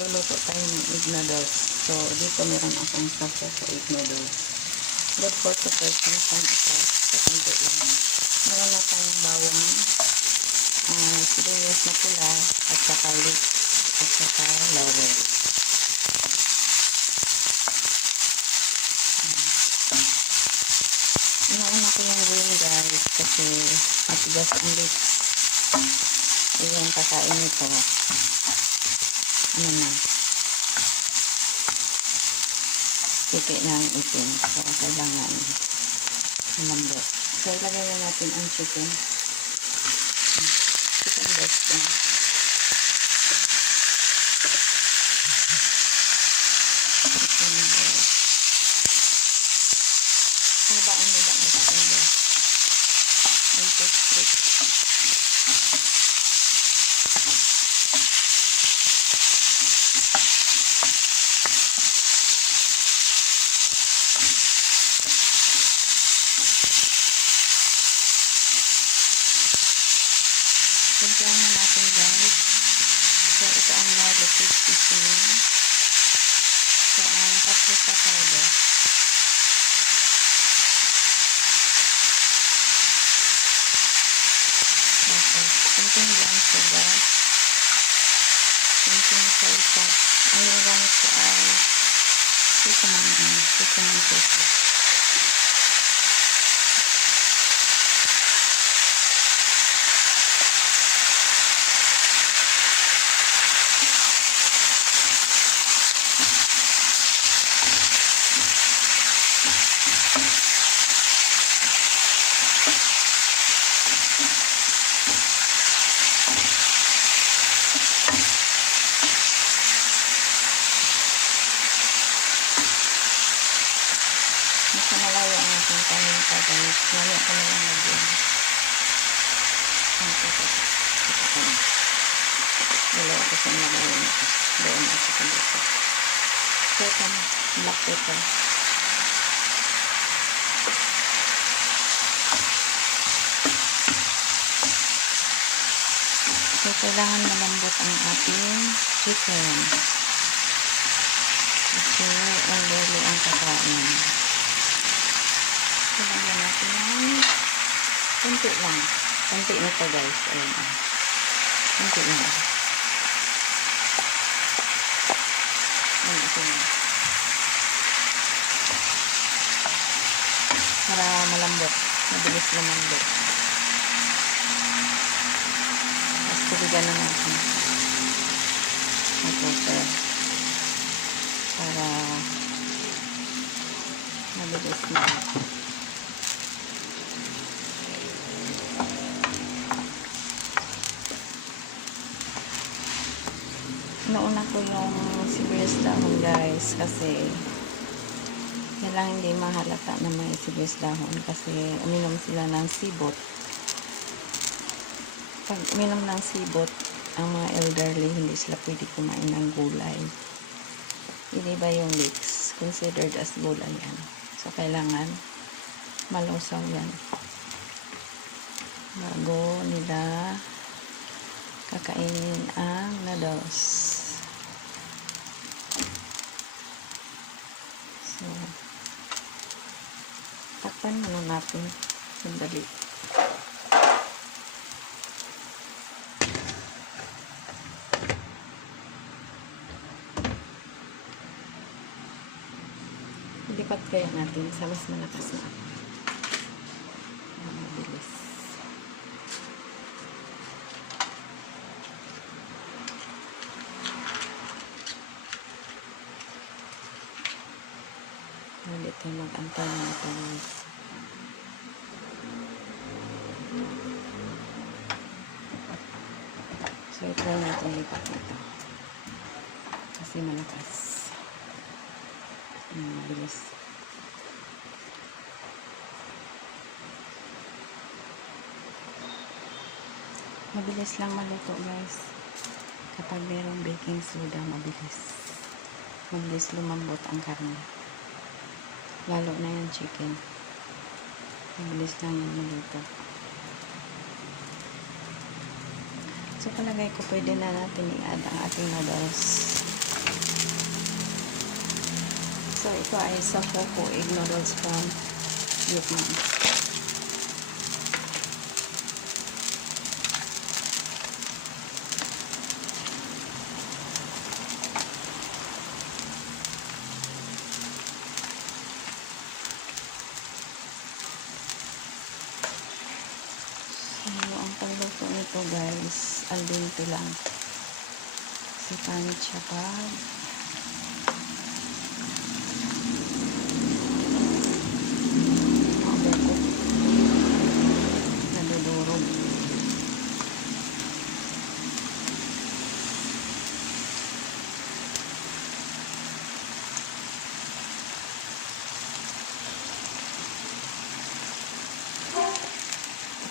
Luluto tayo ng egg noodles. So, dito meron akong sasa sa egg noodles. Good for 2 persons and ito. Sa kunti lang. Meron na tayong bawang, sibuyas na pula, at saka leeks, at saka laurel. Inauna ko yung green guys kasi matigas ang leeks. Yung kakain nito, ano na, titi na ang itim. So, kailangan malambot. So, ilagay na natin ang chicken. Chicken breast na. Chicken breast. Habaan nila ang chicken breast. Yung toothpick. Simplahan na natin guys. So, ito ang negative seasoning. So, ang paprika powder. Okay. Kunting brown sugar. Kunting soy sauce. Ang ginagamit ko ay sesame paste. Mas malayo ang ating kanin pa guys. Mamaya ko na lang lagyan. Ito ko na. Dalawa ko sa malayo nito. Doon at sa dito. So ito na. Black pepper. So kailangan malambot ang ating chicken. Kasi only ang kakain. Lagyan natin ng kunti lang. Kunti na ito guys. Ayan. Kunti lang. Ayan ito na. Para malambot. Mabilis lumambot. Tapos tubigan na natin. Mag-water. Para mabilis na. Nauna ko yung sibuyas dahon guys kasi kailangan hindi mahalata na may sibuyas dahon kasi uminom sila ng sibot. Pag uminom ng sibot, ang mga elderly hindi sila pwede kumain ng gulay. Hindi ba yung leeks considered as gulay yan? So kailangan malusaw yan bago nila kakainin ang noodles. So, takpan muna natin sandali. Ilipat kaya natin sa mas malakas na. Mabilis. Ulit tayo mag-antay na ito guys. So, i-try natin lipat nito. Kasi malakas. Mabilis. Mabilis lang maluto guys. Kapag mayroong baking soda, mabilis. Mabilis lumambot ang karne. Lalo na yung chicken. Mabilis lang yung maluto. So palagay ko pwede na natin i-add ang ating noodles. Ito ay sa Poco egg noodles from Vietnam. So, ang pagluto nito guys, al dente lang. Kasi pangit siya pag overcook. Nadudurog.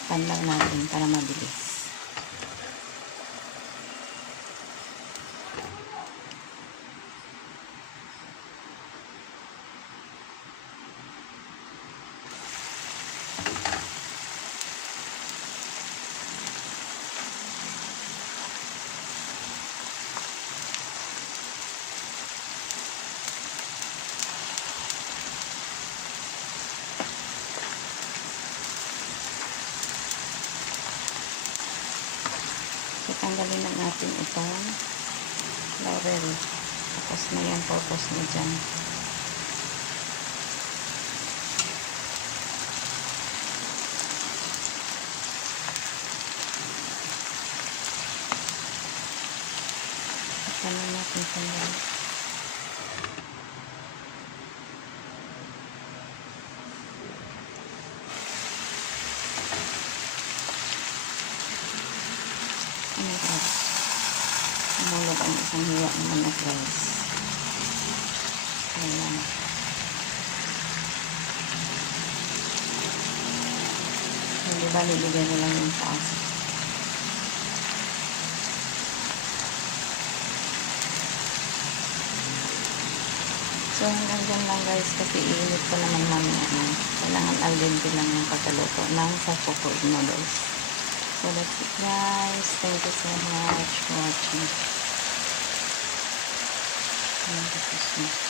Pan lang natin para mabilis. So, tanggalin lang natin itong laurel. Tapos na yan, purpose na dyan. Ito na natin tanggalin. Oh my God. Umulog ang isang hiwa ng manok guys. Ayan. Hindi ba nilagay ko lang yung taas. So hanggang dyan lang guys kasi iinit ko naman mamaya. Kailangan al dente lang yung pagkaluto ng sa Poco egg noodles. So that's it guys. Thank you so much for watching. Thank you so much.